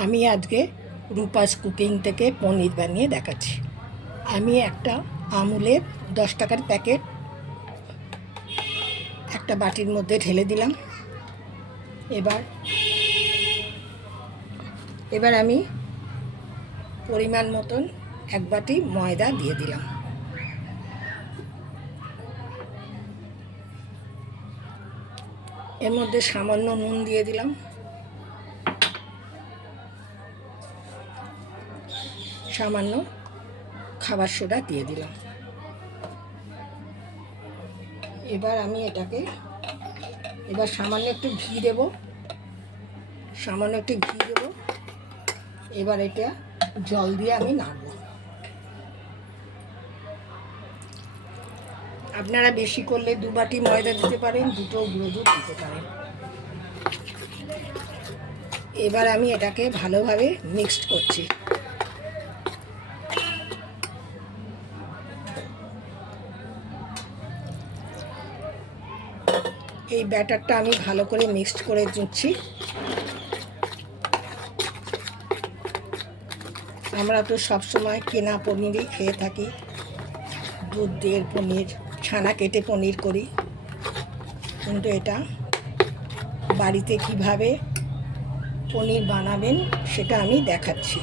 আমি আজকে রূপাস কুকিং থেকে পনির বানিয়ে দেখাচ্ছি। আমি একটা আমুলের 10 টাকার প্যাকেট একটা বাটির মধ্যে ঢেলে দিলাম। এবার আমি পরিমাণ মতন 1 বাটি ময়দা দিয়ে দিলাম। এর মধ্যে সামান্য নুন দিয়ে দিলাম, সামান্য খাবার সোডা দিয়ে দিলাম। এবার আমি এটাকে সামান্য একটু ঘি দেব, এবার এটা জল দিয়ে আমি নাড়ব। আপনারা বেশি করলে 2 বাটি ময়দা দিতে পারেন, 2টো গুঁড়ো দুধ দিতে পারেন। এবার আমি এটাকে ভালোভাবে মিক্সড করছি। এই ব্যাটারটা আমি ভালো করে মিক্সড করে নিচ্ছি। আমরা তো সবসময় কেনা পনিরই খেয়ে থাকি, দুধ দিয়ে পনির, ছানা কেটে পনির করি, কিন্তু এটা বাড়িতে কিভাবে পনির বানাবেন সেটা আমি দেখাচ্ছি।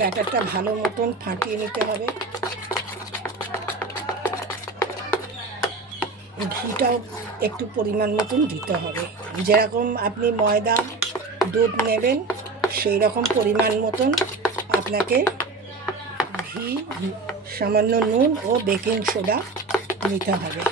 ব্যাটারটা ভালো মতন ফাটিয়ে নিতে হবে। ঘিটাও একটু পরিমাণ মতন দিতে হবে। যেরকম আপনি ময়দা দুধ নেবেন সেই রকম পরিমাণ মতন আপনাকে ঘি, সামান্য নুন ও বেকিং সোডা নিতে হবে।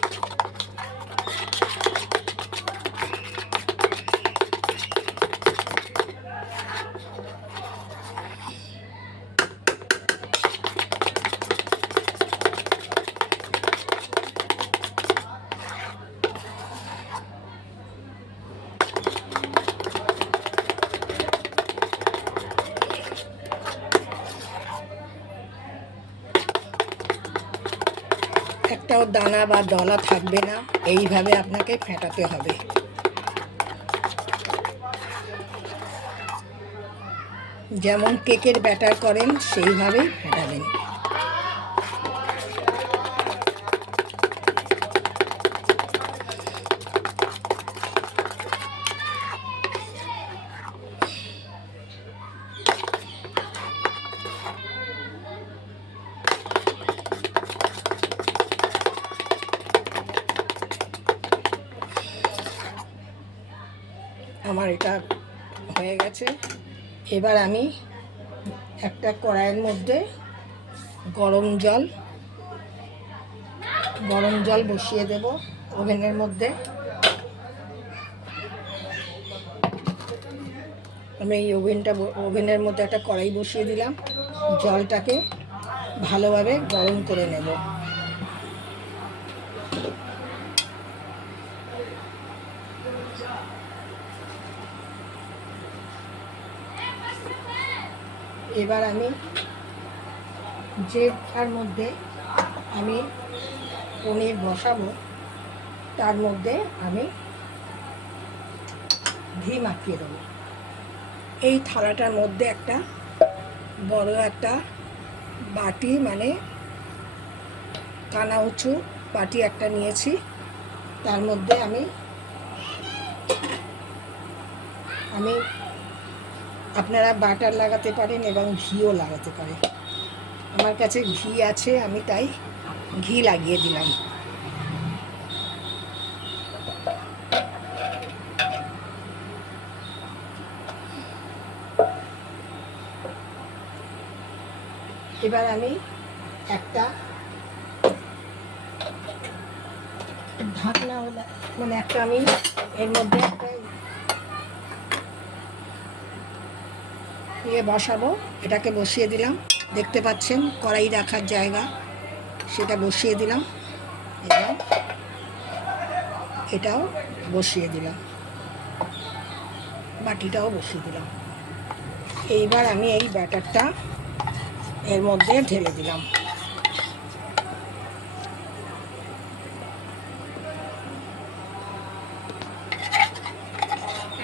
একটাও দানা বা দলা থাকবে না, এইভাবে আপনাকে ফেটাতে হবে। যেমন কেকের ব্যাটার করেন সেইভাবেই ফেটাবেন। আমার এটা হয়ে গেছে। এবার আমি একটা কড়াইয়ের মধ্যে গরম জল বসিয়ে দেব ওভেনের মধ্যে। আমি এই ওভেনের মধ্যে একটা কড়াই বসিয়ে দিলাম। জলটাকে ভালোভাবে গরম করে নেব। এবার আমি যেটার মধ্যে আমি পনির বসাবো তার মধ্যে আমি ঘি মাখিয়ে দেবো। এই থালাটার মধ্যে একটা বড় একটা বাটি, মানে কানা উঁচু বাটি একটা নিয়েছি। তার মধ্যে আমি আপনারা বাটার লাগাতে পারেন এবং ঘিও লাগাতে পারেন। আমার কাছে ঘি আছে, আমি তাই ঘি লাগিয়ে দিলাম। এবার আমি একটা ঢাকনা, মানে একটা আমি এর মধ্যে একটা বসাবো। এটাকে বসিয়ে দিলাম, দেখতে পাচ্ছেন কড়াই রাখার জায়গা, সেটা বসিয়ে দিলাম। এবং এটাও বসিয়ে দিলাম, বাটিটাও বসিয়ে দিলাম। এইবার আমি এই ব্যাটারটা এর মধ্যে ঢেলে দিলাম।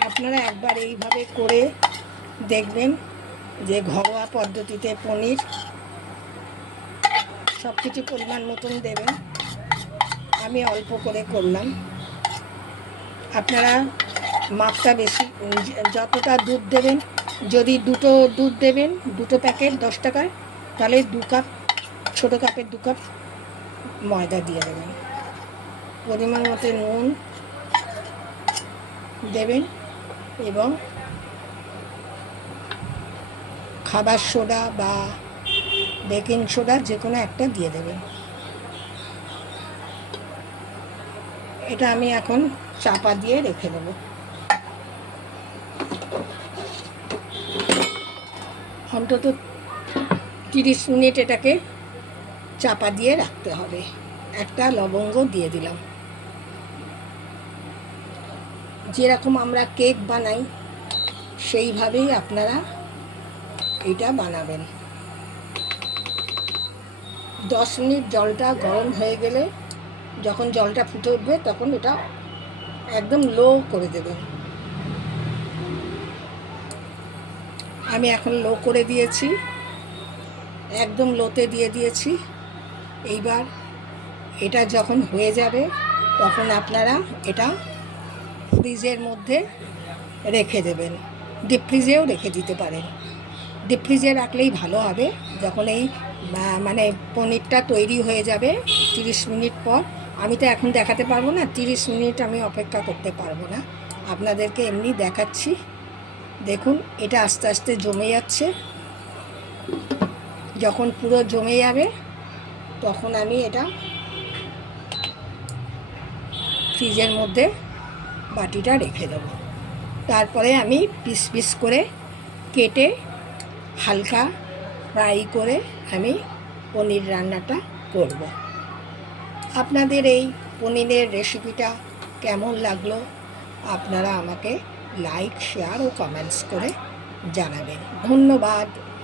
আপনারা একবার এইভাবে করে দেখবেন যে ঘরোয়া পদ্ধতিতে পনির সব কিছু পরিমাণ মতন দেবেন। আমি অল্প করে করলাম, আপনারা মাপটা বেশি, যতটা দুধ দেবেন, যদি দুটো দুধ দেবেন, দুটো প্যাকেট 10 টাকার, তাহলে 2 কাপ, ছোটো কাপের 2 কাপ ময়দা দিয়ে দেবেন। পরিমাণ মতো নুন দেবেন এবং খাবার সোডা বা বেকিং সোডা যে কোনো একটা দিয়ে দেবেন। এটা আমি এখন চাপা দিয়ে রেখে দেবো। অন্তত 30 মিনিট এটাকে চাপা দিয়ে রাখতে হবে। একটা লবঙ্গ দিয়ে দিলাম। যেরকম আমরা কেক বানাই সেইভাবেই আপনারা এটা বানাবেন। 10 মিনিট জলটা গরম হয়ে গেলে, যখন জলটা ফুটে উঠবে, তখন এটা একদম লো করে দেবেন। আমি এখন লো করে দিয়েছি, একদম লোতে দিয়ে দিয়েছি। এইবার এটা যখন হয়ে যাবে তখন আপনারা এটা ফ্রিজের মধ্যে রেখে দেবেন। ডিপ ফ্রিজেও রেখে দিতে পারেন। ডিপ ফ্রিজে রাখলেই ভালো হবে। যখন এই মানে পনিরটা তৈরি হয়ে যাবে 30 মিনিট পর, আমি তো এখন দেখাতে পারবো না, 30 মিনিট আমি অপেক্ষা করতে পারবো না, আপনাদেরকে এমনি দেখাচ্ছি। দেখুন এটা আস্তে আস্তে জমে যাচ্ছে। যখন পুরো জমে যাবে তখন আমি এটা ফ্রিজের মধ্যে বাটিটা রেখে দেবো। তারপরে আমি পিস পিস করে কেটে হালকা ফ্রাই করে আমি পনির রান্নাটা করব। আপনাদের এই পনিরের রেসিপিটা কেমন লাগলো আপনারা আমাকে লাইক, শেয়ার ও কমেন্টস করে জানাবেন। ধন্যবাদ।